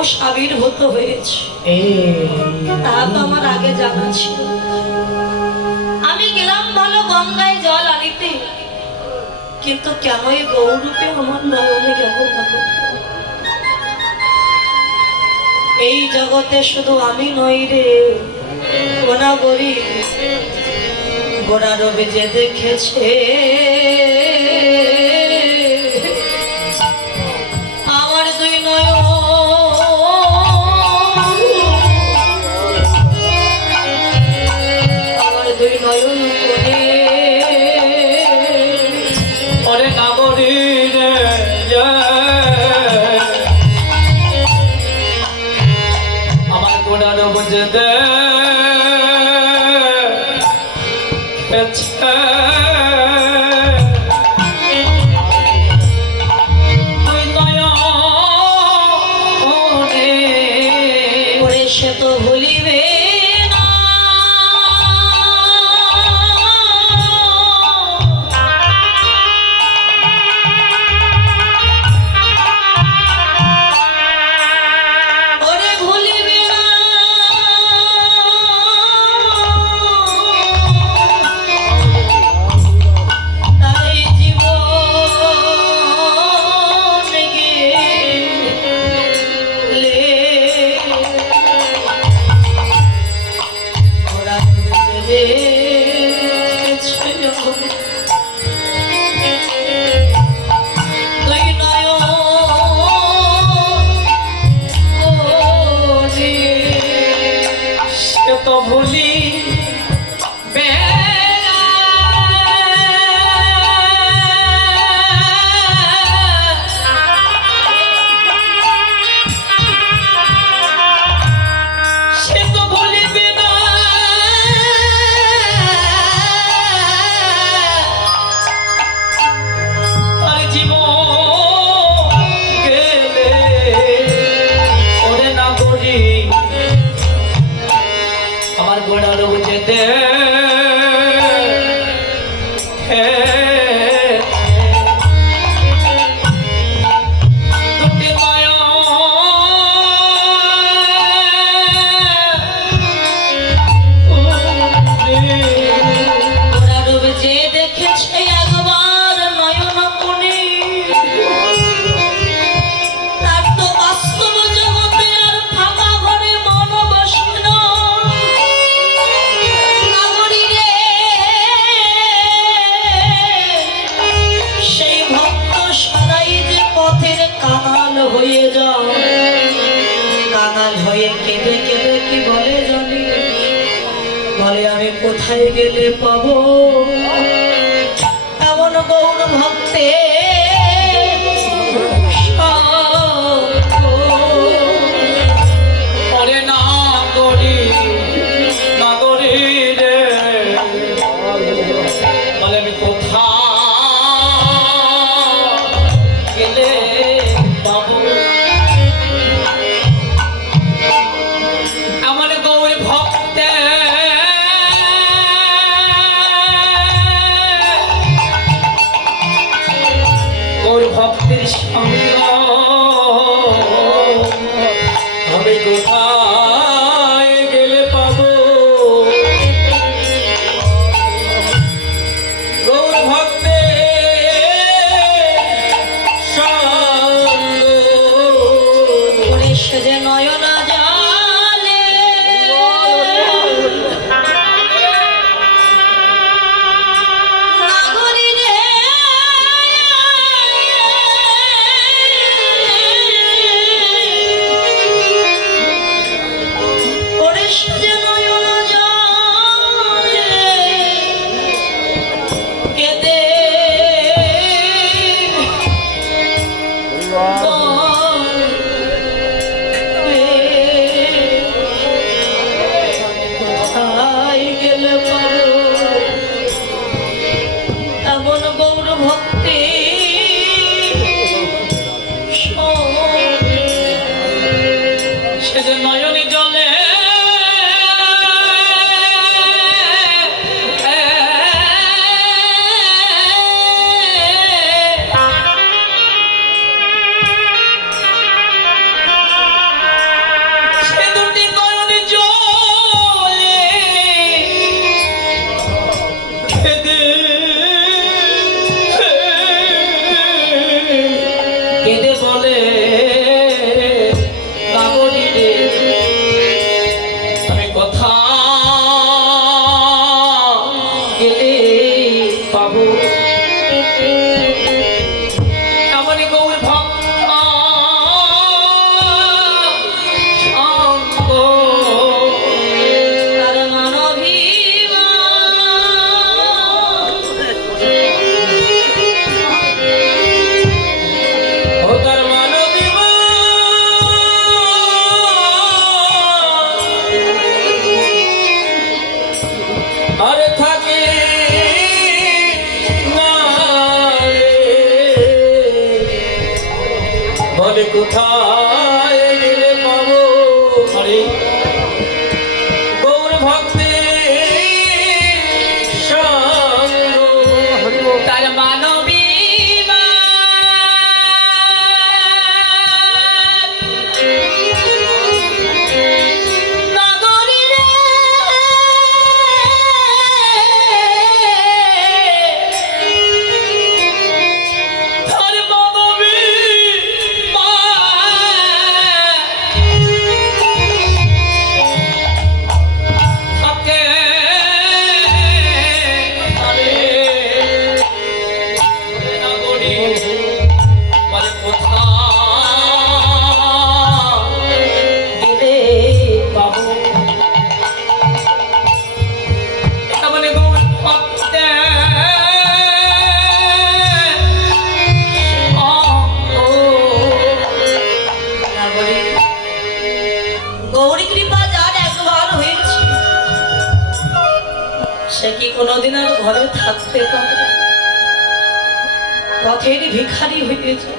মানুষ আবির্ভূত হয়েছে তা তো আমার আগে জানা ছিল। আমি গেলাম ভালো গঙ্গায় জল আনিতে, কিন্তু কেন এই গৌরূপে আমার নয়নে গেল না? এই জগতে শুধু আমি নই রে, গোনা গরি গোনা রবি যে দেখেছে আমার দুই নয়ন, আমার দুই নয়ন কোণে ওরে নাগরী রে আমার গোড়ার বুঝে দে সে তো ভুলিবে না, ওরে ভুলিবে না, তাই জীবন গেলে তো ভুলি সে তো ভুলিবে না তার জীবন গেলে ওরে নাগরী আমার গোড়ার বুঝেতে যে দেখেছে একবার নয়ন কোণে, তার তো বাস্তব জগতে আর ফাঁকা ঘরে মন বসে না। নাগরী রে, সেই ভক্ত সদাই যে পথের কাঙাল হয়ে যায়, কাঙাল হয়ে কেঁদে কেঁদে কি বলে জানি, বলে আমি কোথায় গেলে পাবো এমন গৌর ভক্তে ওরে নাগরী নাগরী রে বলে আমি কোথায় গেলে পাবো আমার গৌর ভক্তে গৌর ভক্তের সঙ্গ আমি কোথায় গেলে পাবো গৌর ভক্তের সঙ্গ সে যে নয়ন জালে নাগরী রে, ওরে সে যে নয়ন জালে কেঁদে কোথায় গেলে পাবো এমন গৌর ভক্তি সে যে নয়নে জলে কোথায় গেলে পাবো হরে গৌর ভক্তি সঙ্গ তার মানবী গৌরী কৃপা যার একবার হয়েছে সে কি কোনোদিন আর ঘরে থাকতে পারে? পথের ভিখারি হয়েছে।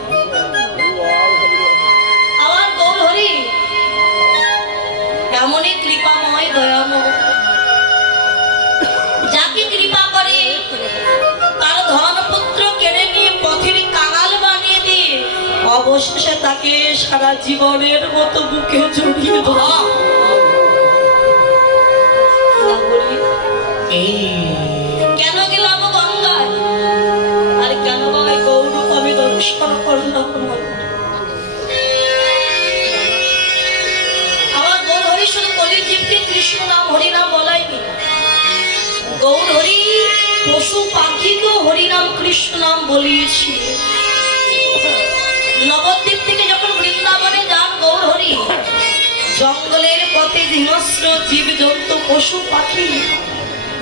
আমার গৌর হরি এমনই কৃপাময় দয়াময়, যাকে কৃপা করে তার ধন পুত্র কেড়ে নিয়ে পথের কাঙাল বানিয়ে দিয়ে অবশেষে তাকে সারা জীবনের মতো বুকে জড়িয়ে ধরা। কেন গেলাম গঙ্গায় আর কেন বাবাই গৌরব আমি দর্শন করলাম? আমার গৌর হরি শুধু কলির জীবকে কৃষ্ণ নাম হরিনাম বলাইনি, গৌর হরি পশু পাখিকেও হরিনাম কৃষ্ণ নাম বলিয়েছি। নবদ্বীপ থেকে যখন বৃন্দাবনে যান গৌর হরি, জঙ্গলের পথে হিংস্র জীব জন্তু পশু পাখি,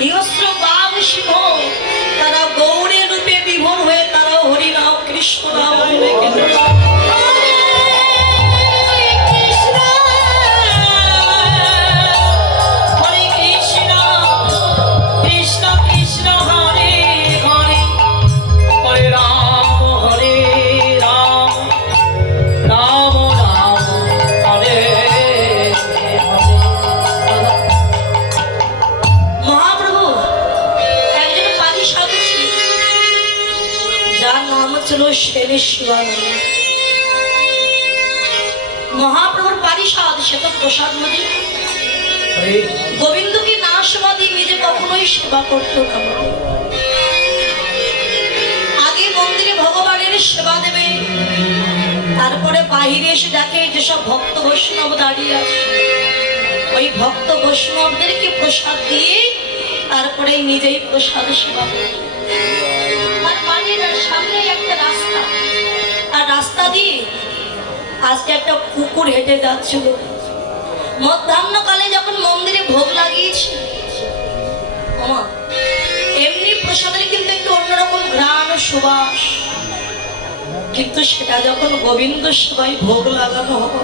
হিংস্র বাঘ সিংহ, তারা গৌরের রূপে বিভোর হয়ে তারাও হরিনাম কৃষ্ণ নাম বলে গেল। মহাপ্রভুর পারিষদ সে তো প্রসাদ মধ্যে গোবিন্দকে না সেবা দিয়ে নিজে কখনোই সেবা করতো না। আগে মন্দিরে ভগবানের সেবা দেবে, তারপরে বাহিরে এসে দেখে যেসব ভক্ত বৈষ্ণব দাঁড়িয়ে আছে, ওই ভক্ত বৈষ্ণবদেরকে প্রসাদ দিয়ে তারপরে নিজেই প্রসাদ সেবা করে। সামনে একটা রাস্তা, আর রাস্তা দিয়ে আজকে একটা কুকুর হেঁটে যাচ্ছিল। মধ্যাহ্নকালে যখন মন্দিরে ভোগ লাগিয়েছি, এমনি প্রসাদের কিন্তু একটু অন্যরকম ঘ্রাণ ও সুবাস, কিন্তু সেটা যখন গোবিন্দ সেবায় ভোগ লাগানো হবে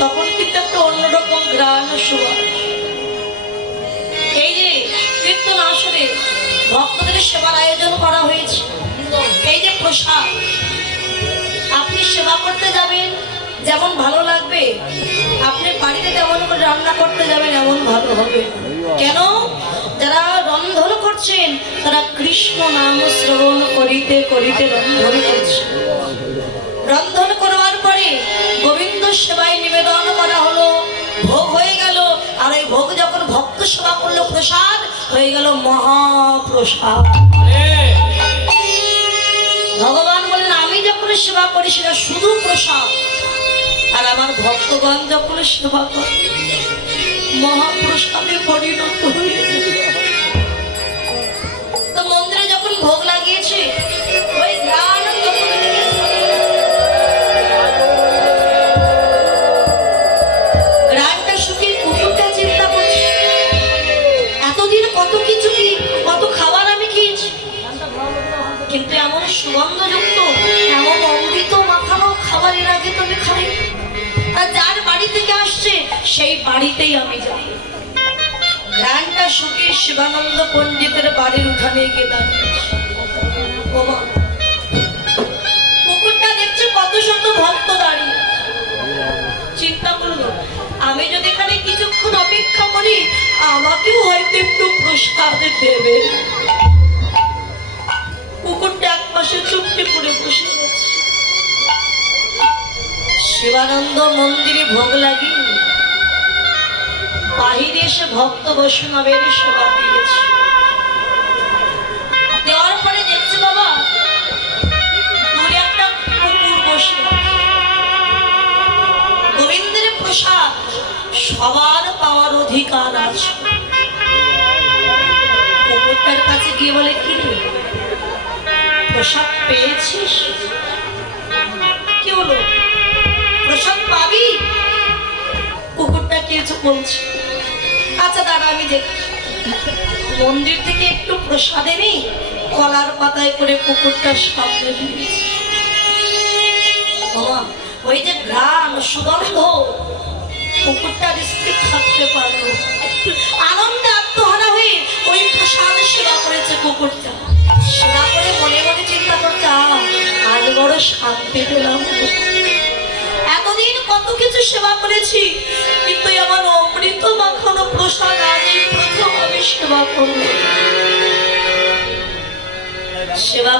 তখন কিন্তু একটা অন্যরকম ঘ্রাণ ও সুবাস। এই যে কীর্তন আসরে ভক্তদের সেবার আয়োজন করা হয়েছে, এই যে প্রসাদ, আপনি সেবা করতে যাবেন যেমন ভালো লাগবে, আপনি বাড়িতে তেমন করে রান্না করতে যাবেন এমন ভালো হবে। কেন? যারা রন্ধন করছেন তারা কৃষ্ণ নাম শ্রবণ করিতে করিতে রন্ধন করছে। রন্ধন করবার পরে গোবিন্দ সেবায় নিবেদন করা হলো, ভোগ হয়ে গেল, আর এই ভোগ যখন ভক্ত সেবা করলো প্রসাদ হয়ে গেল মহাপ্রসাদ। ভগবান বললেন আমি যখন সেবা করি সেটা শুধু প্রসাদ, আর আমার ভক্তগণ যখন সেবা করে মহাপ্রসাদে পরিণত হয়ে। তো মন্দিরে যখন ভোগ লাগিয়েছে ওই গান গ্রানটা শুকিয়ে কুকুরটা চিন্তা করছে এতদিন কত কিছু কি কত খাবার আমি খেয়েছি, কিন্তু এমন সুগন্ধযুক্ত এমন অমৃত মাখানো খাবারের আগে তো আমি খাই। আর যার বাড়ি থেকে আসছে সেই বাড়িতেই আমি যাই। ঘ্রাণটা শুকিয়ে শিবানন্দ পণ্ডিতের বাড়ির উঠানে গিয়ে দাঁড়িয়েছি। কুকুরটা দেখছে কত ভক্ত দাঁড়িয়ে চিন্তা করলো, আমি যদি এখানে কিছুক্ষণ অপেক্ষা করি আমাকেও হয়তো একটু প্রসাদ দেবে। কুকুরটা এক পাশে চুপটি করে বসে গেছে। শিবানন্দ মন্দিরে ভোগ লাগিয়ে বাহিরে এসে ভক্ত বৈষ্ণবের সেবা দিয়েছে। দেওয়ার পরে দেখছে বাবা দূরে একটা কুকুর বসে আছে। গোবিন্দের প্রসাদ সবার পাওয়ার অধিকার আছে। কুকুরটার কাছে গিয়ে বলে, কি রে প্রসাদ পেয়েছিস? কি হলো, প্রসাদ পাবি? কুকুরটা কিছু বলছে, আচ্ছা দাদা আমি দেখি। মন্দির থেকে একটু প্রসাদ এনে কলার পাতায় করে কুকুরটার সামনে দিয়েছে। ওই যে ঘ্রাণ সুগন্ধ, কুকুরটার স্থির থাকতে পারলো। আনন্দে আত্মহারা হয়ে ওই প্রসাদ সেবা করেছে। কুকুরটা সেবা করে মনে মনে চিন্তা করছে, আজ বড় শান্তি পেলাম। এতদিন কত কিছু সেবা করেছি, কিন্তু এমন অমৃত মাখানো প্রসাদ আজ এই প্রথম আমি সেবা করলাম। সেবা